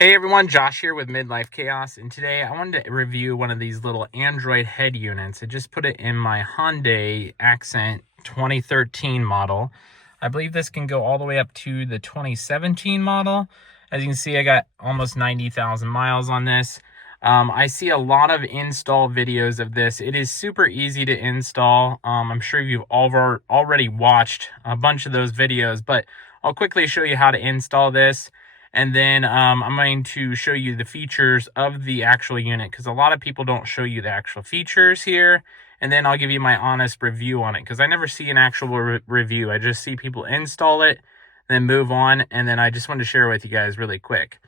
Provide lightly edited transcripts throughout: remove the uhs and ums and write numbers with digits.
Hey everyone, Josh here with Midlife Chaos, and today I wanted to review one of these little Android head units. I just put it in my Hyundai Accent 2013 model. I believe this can go all the way up to the 2017 model. As you can see, I got almost 90,000 miles on this. I see a lot of install videos of this. It is super easy to install. I'm sure you've already watched a bunch of those videos, but I'll quickly show you how to install this. And then I'm going to show you the features of the actual unit, because a lot of people don't show you the actual features here. And then I'll give you my honest review on it, because I never see an actual review. I just see people install it, then move on. And then I just wanted to share with you guys really quick.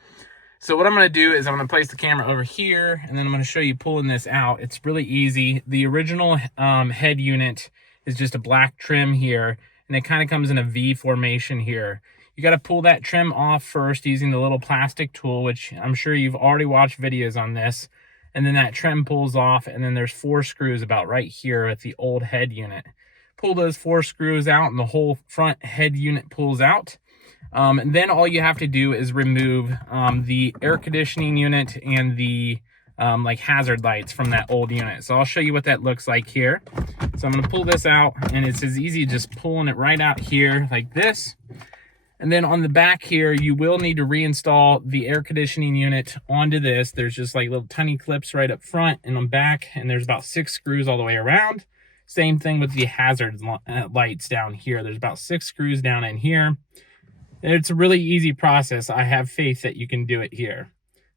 So what I'm going to do is I'm going to place the camera over here, and then I'm going to show you pulling this out. It's really easy. The original head unit is just a black trim here, and it kind of comes in a V formation here. You got to pull that trim off first using the little plastic tool, which I'm sure you've already watched videos on this. And then that trim pulls off, and then there's 4 screws about right here at the old head unit. Pull those 4 screws out, and the whole front head unit pulls out. And then all you have to do is remove the air conditioning unit and the like hazard lights from that old unit. So I'll show you what that looks like here. So I'm going to pull this out, and it's as easy just pulling it right out here like this. And then on the back here, you will need to reinstall the air conditioning unit onto this. There's just like little tiny clips right up front and on back, and there's about 6 screws all the way around. Same thing with the hazard lights down here. There's about 6 screws down in here. It's a really easy process. I have faith that you can do it here.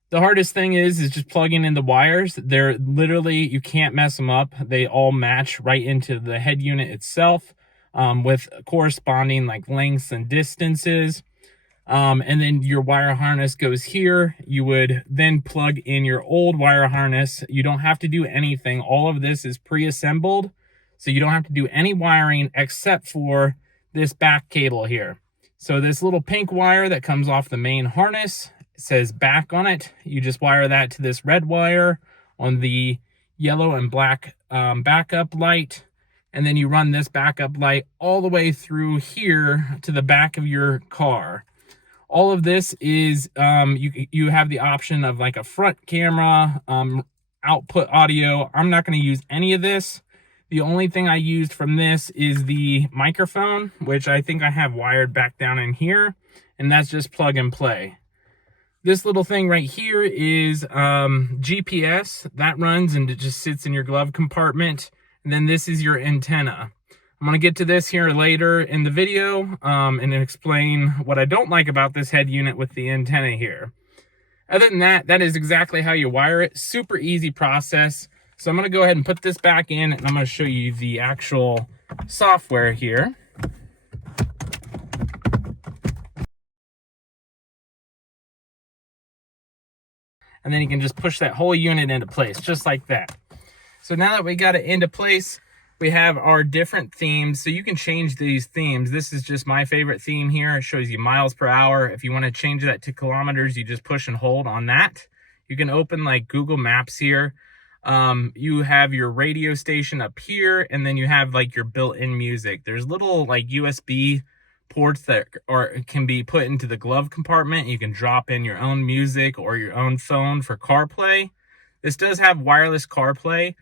The hardest thing is just plugging in the wires. They're literally, you can't mess them up. They all match right into the head unit itself. With corresponding like lengths and distances. And then your wire harness goes here. You would then plug in your old wire harness. You don't have to do anything. All of this is pre-assembled, so you don't have to do any wiring except for this back cable here. So this little pink wire that comes off the main harness, it says back on it. You just wire that to this red wire on the yellow and black backup light. And then you run this backup light all the way through here to the back of your car. All of this is, you have the option of like a front camera, output audio. I'm not going to use any of this. The only thing I used from this is the microphone, which I think I have wired back down in here. And that's just plug and play. This little thing right here is GPS. That runs and it just sits in your glove compartment. And then this is your antenna. I'm going to get to this here later in the video and explain what I don't like about this head unit with the antenna here. Other than that, that is exactly how you wire it. Super easy process. So I'm going to go ahead and put this back in, and I'm going to show you the actual software here. And then you can just push that whole unit into place, just like that. So now that we got it into place, we have our different themes. So you can change these themes. This is just my favorite theme here. It shows you miles per hour. If you want to change that to kilometers, you just push and hold on that. You can open like Google Maps here. You have your radio station up here, and then you have like your built-in music. There's little like USB ports that can be put into the glove compartment. You can drop in your own music or your own phone for CarPlay. This does have wireless CarPlay.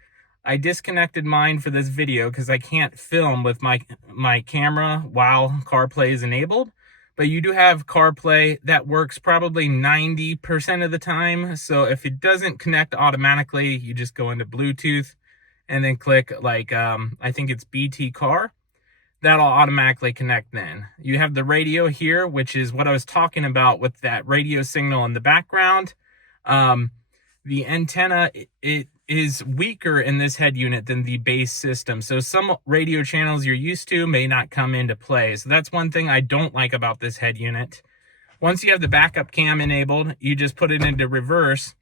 I disconnected mine for this video because I can't film with my camera while CarPlay is enabled. But you do have CarPlay that works probably 90% of the time. So if it doesn't connect automatically, you just go into Bluetooth and then click like, I think it's BT Car. That'll automatically connect then. You have the radio here, which is what I was talking about with that radio signal in the background. The antenna, it is weaker in this head unit than the base system. So some radio channels you're used to may not come into play. So that's one thing I don't like about this head unit. Once you have the backup cam enabled, you just put it into reverse.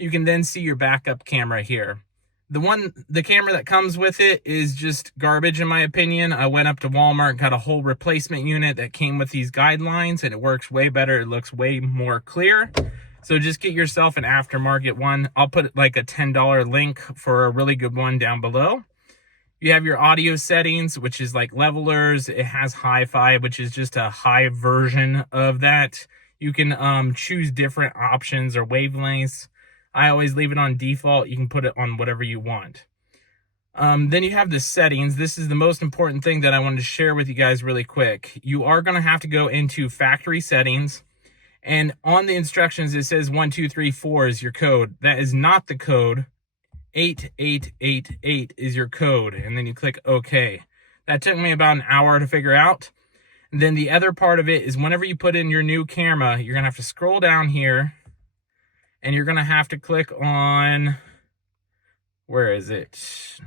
You can then see your backup camera here. The camera that comes with it is just garbage in my opinion. I went up to Walmart and got a whole replacement unit that came with these guidelines, and it works way better. It looks way more clear. So just get yourself an aftermarket one. I'll put like a $10 link for a really good one down below. You have your audio settings, which is like levelers. It has hi-fi, which is just a high version of that. You can choose different options or wavelengths. I always leave it on default. You can put it on whatever you want. Then you have the settings. This is the most important thing that I wanted to share with you guys really quick. You are going to have to go into factory settings, and on the instructions it says 1234 is your code. That is not the code. 8888 is your code, and then you click OK. That took me about an hour to figure out. And then the other part of it is whenever you put in your new camera, you're going to have to scroll down here, and you're going to have to click on, where is it?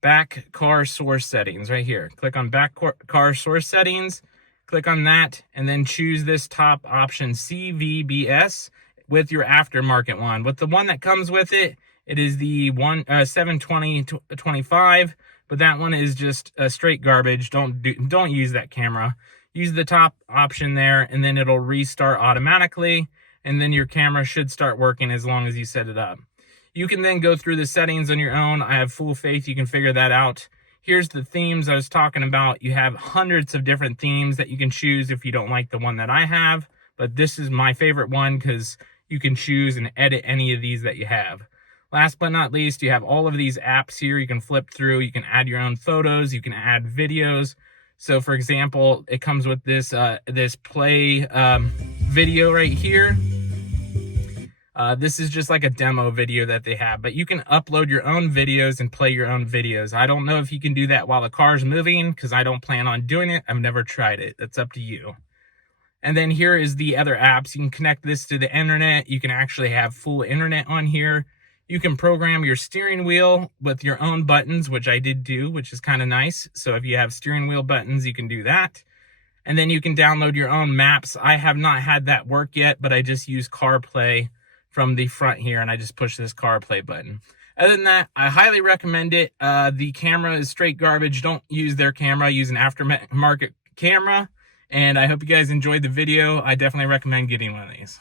Back car source settings right here. Click on back car source settings, click on that, and then choose this top option, CVBS, with your aftermarket one. With the one that comes with it, it is the 720-25, but that one is just straight garbage. Don't use that camera. Use the top option there, and then it'll restart automatically, and then your camera should start working as long as you set it up. You can then go through the settings on your own. I have full faith you can figure that out. Here's the themes I was talking about. You have hundreds of different themes that you can choose if you don't like the one that I have, but this is my favorite one because you can choose and edit any of these that you have. Last but not least, you have all of these apps here you can flip through. You can add your own photos, you can add videos. So for example, it comes with this play video right here. This is just like a demo video that they have, but you can upload your own videos and play your own videos. I don't know if you can do that while the car's moving because I don't plan on doing it. I've never tried it. That's up to you. And then here is the other apps. You can connect this to the internet. You can actually have full internet on here. You can program your steering wheel with your own buttons, which I did do, which is kind of nice. So if you have steering wheel buttons, you can do that. And then you can download your own maps. I have not had that work yet, but I just use CarPlay from the front here, and I just push this CarPlay button. Other than that, I highly recommend it. The camera is straight garbage. Don't use their camera. Use an aftermarket camera. And I hope you guys enjoyed the video. I definitely recommend getting one of these.